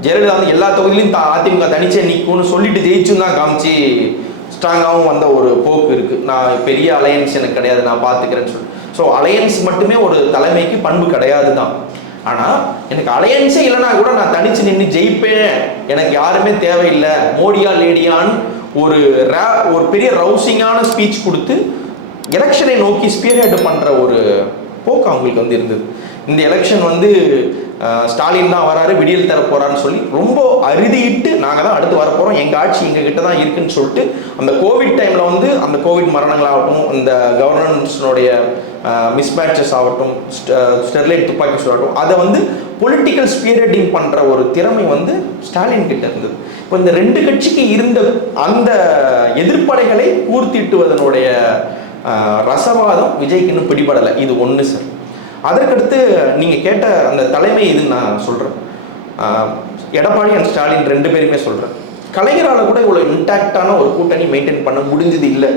ஜெயலலிதா வந்து எல்லா தொகுதியிலையும் அதிமுக தனிச்சே நிற்கும்னு சொல்லிட்டு ஜெயிச்சும் தான் காமிச்சு ஸ்ட்ராங்காகவும் வந்த ஒரு போக்கு இருக்குது. நான் பெரிய அலையன்ஸ் எனக்கு கிடையாது, நான் பார்த்துக்கிறேன்னு சொல்லி. ஸோ அலையன்ஸ் மட்டுமே ஒரு தலைமைக்கு பண்பு கிடையாது தான். ஆனால் எனக்கு அலையன்ஸே இல்லைனா கூட நான் தனிச்சு நின்று ஜெயிப்பேன், எனக்கு யாருமே தேவையில்லை, மோடியா லேடியான்னு ஒரு பெரிய ரவுசிங்கான ஸ்பீச் கொடுத்து எலெக்ஷனை நோக்கி ஸ்பியர்ஹெட் பண்ணுற ஒரு போக்கு அவங்களுக்கு வந்து இருந்தது. இந்த எலெக்ஷன் வந்து ஸ்டாலின் தான் வராரு, விடியல் தர போறான்னு சொல்லி ரொம்ப அறுதிட்டு நாங்கள் தான் அடுத்து வரப்போகிறோம், எங்கள் ஆட்சி எங்கள் கிட்ட தான் இருக்குன்னு சொல்லிட்டு அந்த கோவிட் டைமில் வந்து அந்த கோவிட் மரணங்களாகட்டும், அந்த கவர்னன்ஸினுடைய மிஸ்மேட்சஸ் ஆகட்டும், ஸ்டெர்லைட் துப்பாக்கி சூடாகட்டும், அதை வந்து பொலிட்டிக்கல் ஸ்பியரிட்டிங் பண்ணுற ஒரு திறமை வந்து ஸ்டாலின் கிட்ட இருந்தது. இப்போ இந்த ரெண்டு கட்சிக்கு இருந்த அந்த எதிர்ப்படைகளை பூர்த்திட்டுவதனுடைய ரசவாதம் விஜய்க்கு இன்னும் பிடிபடலை. இது ஒன்று சார். அதற்கடுத்து நீங்கள் கேட்ட அந்த தலைமை இதுன்னு நான் சொல்கிறேன். எடப்பாடி அண்ட் ஸ்டாலின் ரெண்டு பேருமே சொல்கிறேன். கலைஞரால் கூட இவ்வளோ இன்டாக்டான ஒரு கூட்டணி மெயின்டைன் பண்ண முடிஞ்சது இல்லை.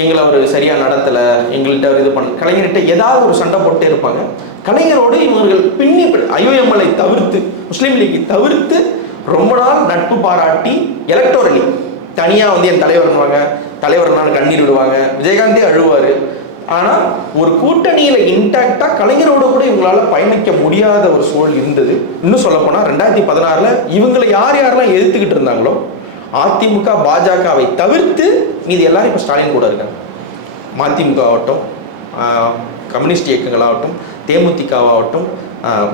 எங்களை அவர் சரியாக நடத்தலை, எங்கள்கிட்ட இது பண்ண, கலைஞர்கிட்ட ஏதாவது ஒரு சண்டை போட்டே இருப்பாங்க. கலைஞரோடு இவர்கள் பின்னி ஐஓஎம்எல்ஐ தவிர்த்து, முஸ்லீம் லீக்கை தவிர்த்து ரொம்ப நாள் நட்பு பாராட்டி எலக்டோரலி தனியாக வந்து என் தலைவர்னுவாங்க, தலைவர்னால கண்ணீர் விடுவாங்க, விஜயகாந்தே அழுவார். ஆனால் ஒரு கூட்டணியில் இன்டாக்டாக கலைஞரோடு கூட இவங்களால பயணிக்க முடியாத ஒரு சூழல் இருந்தது. இன்னும் சொல்லப்போனால் 2016 இவங்களை யாரெல்லாம் எதிர்த்துக்கிட்டு இருந்தாங்களோ, அதிமுக பாஜகவை தவிர்த்து மீது எல்லாரும் இப்போ ஸ்டாலின் கூட இருக்காங்க. மதிமுக ஆகட்டும், கம்யூனிஸ்ட் இயக்கங்களாகட்டும், தேமுதிகவாகட்டும்,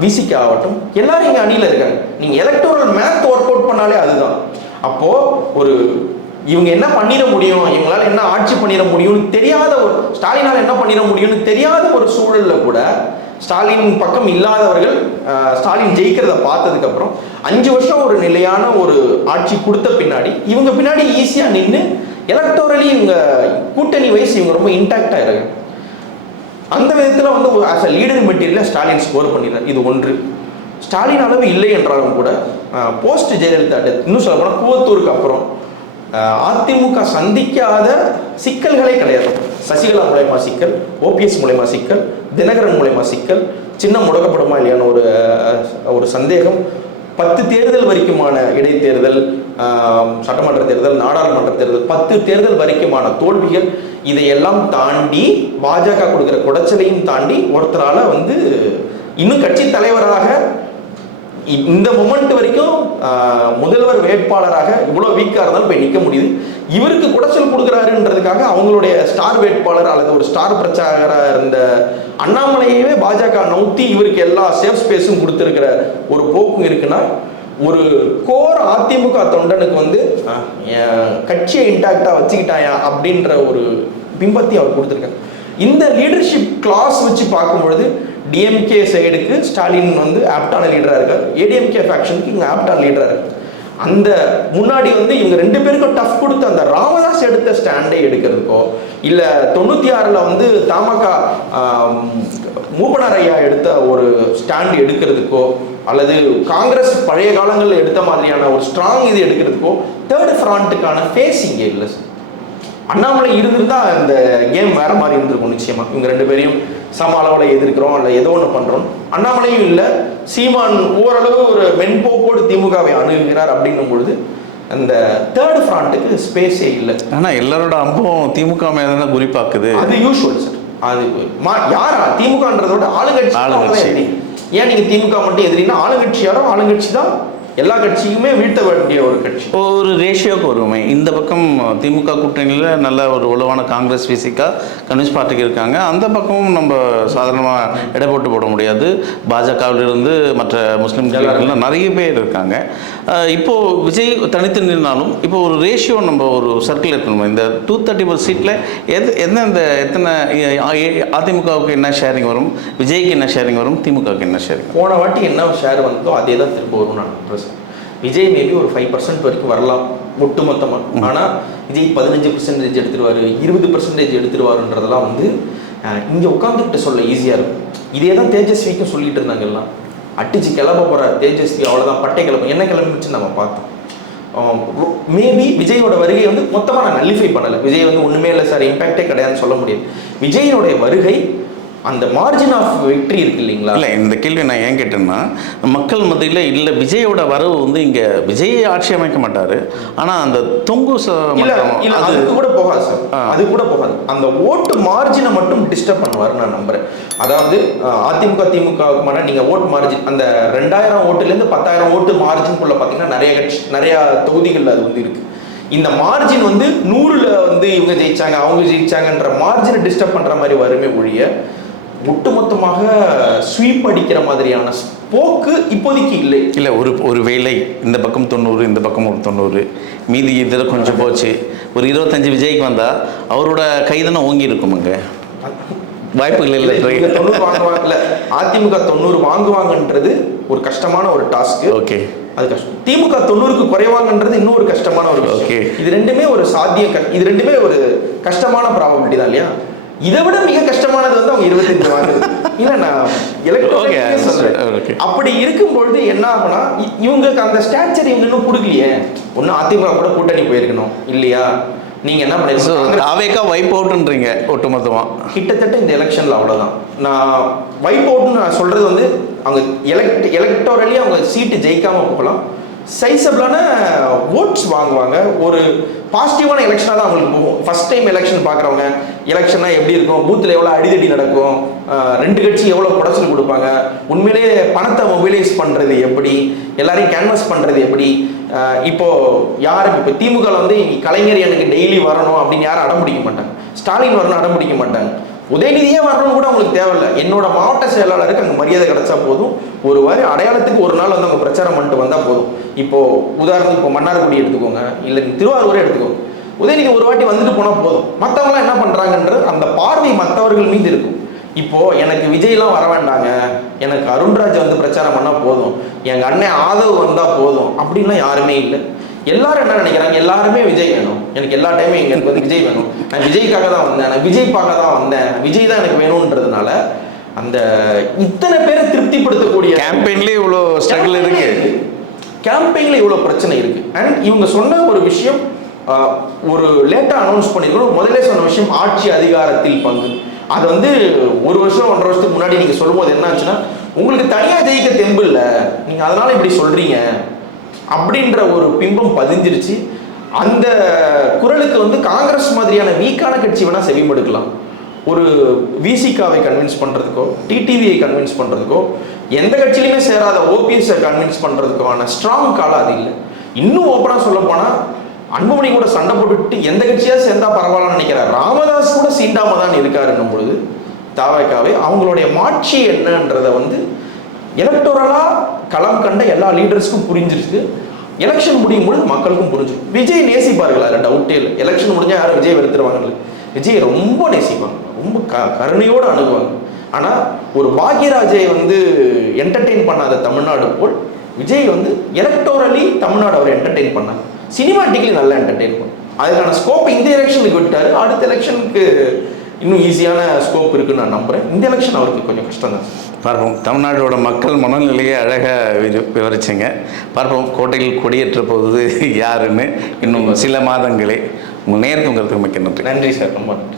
விசிக ஆகட்டும், எல்லாரும் இங்கே அணியில் இருக்காங்க. நீங்கள் எலக்டோரல் மேத் ஒர்க் அவுட் பண்ணாலே அதுதான். அப்போது இவங்க என்ன பண்ணிட முடியும், இவங்களால என்ன ஆட்சி பண்ணிட முடியும்னு தெரியாத ஒரு, ஸ்டாலினால் என்ன பண்ணிட முடியும்னு தெரியாத ஒரு சூழலில் கூட ஸ்டாலின் பக்கம் இல்லாதவர்கள் ஸ்டாலின் ஜெயிக்கிறத பார்த்ததுக்கப்புறம் 5 வருஷம் ஒரு நிலையான ஒரு ஆட்சி கொடுத்த பின்னாடி இவங்க பின்னாடி ஈஸியாக நின்று எலக்டோரலி இவங்க கூட்டணி வைஸ் இவங்க ரொம்ப இன்டாக்டாக இருக்காங்க. அந்த விதத்தில் வந்து ஆஸ் அ லீடர் மெட்டீரியலாக ஸ்டாலின் ஸ்கோர் பண்ணிடுறார். இது ஒன்று. ஸ்டாலின் அளவு இல்லை என்றாலும் கூட போஸ்ட் ஜெயலலிதா டெத், இன்னும் சொல்ல போனால் கூவத்தூருக்கு அப்புறம் அதிமுக சந்திக்காத சிக்கல்களே கிடையாது. சசிகலா மூலயமா சிக்கல், ஓபிஎஸ் மூலயமா சிக்கல், தினகரன் மூலயமா சிக்கல், சின்னம் முடக்கப்படுமா இல்லையான ஒரு சந்தேகம், 10 தேர்தல் வரைக்குமான இடைத்தேர்தல், சட்டமன்ற தேர்தல், நாடாளுமன்ற தேர்தல், 10 தேர்தல் வரைக்குமான தோல்விகள், இதையெல்லாம் தாண்டி பாஜக கொடுக்குற குடைச்சலையும் தாண்டி ஒருத்தரால் வந்து இன்னும் கட்சி தலைவராக இந்த மொமெண்ட் வரைக்கும் முதல்வர் வேட்பாளராக இவ்வளோ வீக்காக இருந்தாலும் போய் நிற்க முடியுது. இவருக்கு குடைச்சல் கொடுக்குறாருன்றதுக்காக அவங்களுடைய ஸ்டார் வேட்பாளர் அல்லது ஒரு ஸ்டார் பிரச்சாரராக இருந்த அண்ணாமலையவே பாஜக நவுத்தி இவருக்கு எல்லா சேஃப் ஸ்பேஸும் கொடுத்துருக்கிற ஒரு போக்கும் இருக்குன்னா, ஒரு கோர் அதிமுக தொண்டனுக்கு வந்து கட்சியை இன்டாக்டாக வச்சுக்கிட்டாயா அப்படின்ற ஒரு பிம்பத்தை அவர் கொடுத்துருக்காரு. இந்த லீடர்ஷிப் கிளாஸ் வச்சு பார்க்கும்பொழுது டிஎம்கே சைடுக்கு ஸ்டாலின் வந்து ஆப்டான லீடராக இருக்கார், ஏடிஎம்கே ஃபேக்ஷனுக்கு இங்கே ஆப்டான லீடராக இருக்கு. அந்த முன்னாடி வந்து இவங்க 2 பேருக்கும் டஃப் கொடுத்து அந்த ராமதாஸ் எடுத்த ஸ்டாண்டை எடுக்கிறதுக்கோ, இல்லை 96 வந்து தமாக மூப்பனார் ஐயா எடுத்த ஒரு ஸ்டாண்டு எடுக்கிறதுக்கோ, அல்லது காங்கிரஸ் பழைய காலங்களில் எடுத்த மாதிரியான ஒரு ஸ்ட்ராங் இது எடுக்கிறதுக்கோ தேர்ட் ஃப்ராண்ட்டுக்கான ஃபேஸ் இங்கே இல்லை சார். அண்ணாமலை இருந்திருந்தா அந்த கேம் வேற மாதிரி இருந்திருக்கும் நிச்சயமா. இவங்க 2 பேரையும் சம அளவில் எதிர்க்கிறோம் இல்லை ஏதோ ஒன்று பண்ணுறோம். அண்ணாமலையும் இல்லை, சீமான் ஓரளவு ஒரு மென்போக்கோடு திமுகவை அணுகுகிறார் அப்படின்னும் பொழுது அந்த தேர்ட் ஃப்ரண்ட்டுக்கு ஸ்பேஸே இல்லை. ஆனால் எல்லாரோட அம்பும் திமுக மேலே தான் குறிப்பாக்குது. அது யூஸ்வல் சார். அது யாரா திமுகன்றதோட ஆளுங்கட்சி. ஏன் நீங்கள் திமுக மட்டும் எதிரின்னா ஆளுங்கட்சி யாரோ ஆளுங்கட்சி தான் எல்லா கட்சியுமே வீழ்த்த வேண்டிய ஒரு கட்சி. ஒரு ரேஷியோக்கு வருமே. இந்த பக்கம் திமுக கூட்டணியில் நல்ல ஒரு உளவான காங்கிரஸ், விசிகா, கம்யூனிஸ்ட் பார்ட்டிக்கு இருக்காங்க. அந்த பக்கமும் நம்ம சாதாரணமாக எடை போட்டு போட முடியாது. பாஜகவிலிருந்து மற்ற முஸ்லீம் கட்சிகள்லாம் நிறைய பேர் இருக்காங்க. இப்போது விஜய் தனித்து நின்றாலும் இப்போ ஒரு ரேஷியோ நம்ம ஒரு சர்க்கிள் இருக்கணும். இந்த 230 சீட்டில் எத்தனை அதிமுகவுக்கு என்ன ஷேரிங் வரும், விஜய்க்கு என்ன ஷேரிங் வரும், திமுகவுக்கு என்ன ஷேரிங்? போன வாட்டி என்ன ஷேர் வந்தோ அதே தான் திரும்ப வரும் நான் நம்புறேன். விஜய் மேபி ஒரு 5% வரைக்கும் வரலாம் ஒட்டுமொத்தமாக. ஆனால் விஜய் 15% எடுத்துருவார், 20% எடுத்துருவாருன்றதெல்லாம் வந்து இங்கே உட்காந்துக்கிட்ட சொல்ல ஈஸியாக இருக்கும். இதே தான் தேஜஸ்விக்கும் சொல்லிட்டு இருந்தாங்க எல்லாம். அட்டிச்சு கிளம்ப போகிற தேஜஸ்வி அவ்வளோதான், பட்டை கிளம்ப என்ன கிளம்பிச்சு நம்ம பார்த்தோம். மேபி விஜயோட வருகை வந்து மொத்தமாக நான் நல்லிஃபை பண்ணலை. விஜய் வந்து ஒன்றுமே இல்லை சார், இம்பேக்டே கிடையாதுன்னு சொல்ல முடியாது. விஜயோடைய வருகை அந்த மார்ஜின் ஆஃப் வெற்றி இருக்கு இல்லைங்களா? இல்லை, இந்த கேள்வி நான் ஏன் கேட்டேன்னா, மக்கள் மத்தியில் இல்லை விஜயோட வரவு வந்து இங்கே விஜய் ஆட்சி அமைக்க மாட்டார், ஆனால் அந்த தொங்கு அது கூட போகாது சார். அது கூட போகாது. அந்த ஓட்டு மார்ஜினை மட்டும் டிஸ்டர்ப் பண்ணுவார் நான் நம்புறேன். அதாவது அதிமுக திமுகவுக்குமான நீங்கள் ஓட்டு மார்ஜின் அந்த 2000 ஓட்டுலேருந்து 10,000 ஓட்டு மார்ஜின்குள்ளே பார்த்தீங்கன்னா நிறையா தொகுதிகள் அது வந்து இருக்குது. இந்த மார்ஜின் வந்து 100ல் வந்து இவங்க ஜெயிச்சாங்க அவங்க ஜெயிச்சாங்கன்ற மார்ஜினை டிஸ்டர்ப் பண்ணுற மாதிரி வருமே ஒழிய ஒட்டுமொத்தமாக ஸ்வீப் அடிக்கிற மாதிரியான போக்கு இப்போதைக்கு இல்லை. இல்லை, ஒரு வேளை இந்த பக்கம் 90, இந்த பக்கம் ஒரு 90, மீதி இதில் கொஞ்சம் போச்சு, ஒரு 25 விஜய்க்கு வந்தால் அவரோட கைதானே ஓங்கி இருக்குமுங்க. வாய்ப்புகள் இல்லை. 90 வாங்குவாங்கல்ல, அதிமுக 90 வாங்குவாங்கன்றது ஒரு கஷ்டமான ஒரு டாஸ்க்கு. ஓகே, அது கஷ்டம். திமுக 90க்கு குறைவாங்கன்றது இன்னொரு கஷ்டமான ஒரு விஷயம். இது ரெண்டுமே ஒரு இது ரெண்டுமே ஒரு கஷ்டமான ப்ராபபிலிட்டி தான் இல்லையா? இதை விட மிக கஷ்டமானது வந்து அவங்க 25 வாங்குறது. இல்லை, நான் சொல்றேன். அப்படி இருக்கும்பொழுது என்ன ஆகுனா, இவங்களுக்கு அந்த ஸ்டாச்சர் இவங்க இன்னும் கொடுக்கலையே. ஒன்னும் அதிமுக கூட கூட்டணி போயிருக்கணும் இல்லையா? நீங்க என்ன பண்ணிருக்கீங்க? வைப் அவுட்ன்றீங்க ஒட்டுமொத்தமா. கிட்டத்தட்ட இந்த எலெக்ஷன்ல அவ்வளவுதான். நான் வைப் அவுட்னு நான் சொல்றது வந்து அவங்க எலக்டோரலி அவங்க சீட்டு ஜெயிக்காம போகலாம், சைஸபிளான ஓட்ஸ் வாங்குவாங்க. ஒரு பாசிட்டிவான எலெக்ஷனாக தான் அவங்களுக்கு போகும். ஃபர்ஸ்ட் டைம் எலெக்ஷன் பார்க்குறவங்க எலெக்ஷனாக எப்படி இருக்கும், பூத்தில் எவ்வளோ அடிதடி நடக்கும், 2 கட்சி எவ்வளோ குடைச்சல் கொடுப்பாங்க, உண்மையிலேயே பணத்தை மொபிலைஸ் பண்ணுறது எப்படி, எல்லாரையும் கேன்வாஸ் பண்ணுறது எப்படி. இப்போது யாரும் இப்போ திமுகவில் வந்து கலைஞர் எனக்கு டெய்லி வரணும் அப்படின்னு யாரும் அடம் பிடிக்க மாட்டாங்க, ஸ்டாலின் வரணும் அடம் பிடிக்க மாட்டாங்க, உதயநிதியே வரணும் கூட அவங்களுக்கு தேவையில்லை. என்னோட மாவட்ட செயலாளருக்கு அங்கே மரியாதை கிடைச்சா போதும், ஒரு வாரி அடையாளத்துக்கு ஒரு நாள் வந்து அவங்க பிரச்சாரம் பண்ணிட்டு வந்தால் போதும். இப்போ உதாரணத்துக்கு இப்போ மன்னார்குடி எடுத்துக்கோங்க, இல்லை திருவாரூரே எடுத்துக்கோங்க, உதயநிதி ஒரு வாட்டி வந்துட்டு போனால் போதும். மற்றவங்களாம் என்ன பண்ணுறாங்கன்ற அந்த பார்வை மற்றவர்கள் மீது இருக்கும். இப்போ எனக்கு விஜய்லாம் வர வேண்டாங்க, எனக்கு அருண்ராஜ் வந்து பிரச்சாரம் பண்ணால் போதும், எங்கள் அண்ணன் ஆதவ் வந்தால் போதும் அப்படின்லாம் யாருமே இல்லை. எல்லாரும் என்ன நினைக்கிறாங்க, எல்லாருமே விஜய் வேணும், எனக்கு எல்லா டைமும் எங்களுக்கு வந்து விஜய் வேணும், நான் விஜய்க்காக தான் வந்தேன், நான் விஜய் பார்க்க தான் வந்தேன், விஜய் தான் எனக்கு வேணும்ன்றதுனால அந்த இத்தனை பேரை திருப்திப்படுத்தக்கூடிய கேம்பெயின்லேயே இவ்வளோ ஸ்ட்ரகிள் இருக்கு, கேம்பெயின்ல இவ்வளோ பிரச்சனை இருக்கு. அண்ட் இவங்க சொன்ன ஒரு விஷயம், ஒரு லேட்டாக அனௌன்ஸ் பண்ணிருக்கணும், முதலே சொன்ன விஷயம் ஆட்சி அதிகாரத்தில் பங்கு. அது வந்து 1 வருஷம் 1.5 வருஷத்துக்கு முன்னாடி நீங்கள் சொல்லும்போது என்ன ஆச்சுன்னா, உங்களுக்கு தனியாக ஜெயிக்க தெம்பு இல்லை, நீங்கள் அதனால இப்படி சொல்றீங்க அப்படின்ற ஒரு பிம்பம் பதிஞ்சிருச்சு. அந்த குரலுக்கு வந்து காங்கிரஸ் மாதிரியான வீக்கான கட்சி வேணா செவிமடுக்கலாம். ஒரு விசிகாவை கன்வின்ஸ் பண்ணுறதுக்கோ, டிடிவியை கன்வின்ஸ் பண்ணுறதுக்கோ, எந்த கட்சியிலுமே சேராத ஓபிஎஸ்ஸை கன்வின்ஸ் பண்ணுறதுக்கான ஸ்ட்ராங் காலம் அது இல்லை. இன்னும் ஓப்பனாக சொல்ல போனால் அன்புமணி கூட சண்டை போட்டுட்டு எந்த கட்சியாக சேர்ந்தா பரவாயில்லன்னு நினைக்கிறார். ராமதாஸ் கூட சீண்டாம தான் இருக்காருன்னும் பொழுது தாவேக்காவே அவங்களுடைய மாட்சி என்னன்றதை வந்து எலக்டோரலாக களம் கண்ட எல்லா லீடர்ஸ்க்கும் புரிஞ்சிருக்கு. எலெக்ஷன் முடியும் பொழுது மக்களுக்கும் புரிஞ்சிடும். விஜய் நேசிப்பார்கள், அதில் டவுட்டே இல்லை. எலெக்ஷன் முடிஞ்சால் யாரும் விஜய் வெறுத்துருவாங்கன்னு, விஜய் ரொம்ப நேசிப்பாங்க, ரொம்ப கருணையோடு அணுகுவாங்க. ஆனால் ஒரு பாக்யராஜை வந்து என்டர்டெயின் பண்ணாத தமிழ்நாடு போல் விஜய் வந்து எலக்டோரலி தமிழ்நாடு அவர் என்டர்டெயின் பண்ணாங்க, சினிமாட்டிக்கலி நல்லா என்டர்டெயின் பண்ணாங்க. அதுக்கான ஸ்கோப் இந்த எலெக்ஷனுக்கு விட்டார். அடுத்த எலெக்ஷனுக்கு இன்னும் ஈஸியான ஸ்கோப் இருக்குன்னு நான் நம்புகிறேன். இந்த எலெக்ஷன் அவருக்கு கொஞ்சம் கஷ்டம் தான். பார்ப்போம். தமிழ்நாடோட மக்கள் மனநிலையை அழகாக விவரிச்சிங்க. பார்ப்போம் கோட்டையில் கொடியேற்ற போகுது யாருன்னு இன்னும் சில மாதங்களே. உங்கள் நேரத்துங்கிறதுக்கு மிக்க நன்றி. நன்றி சார், ரொம்ப நன்றி.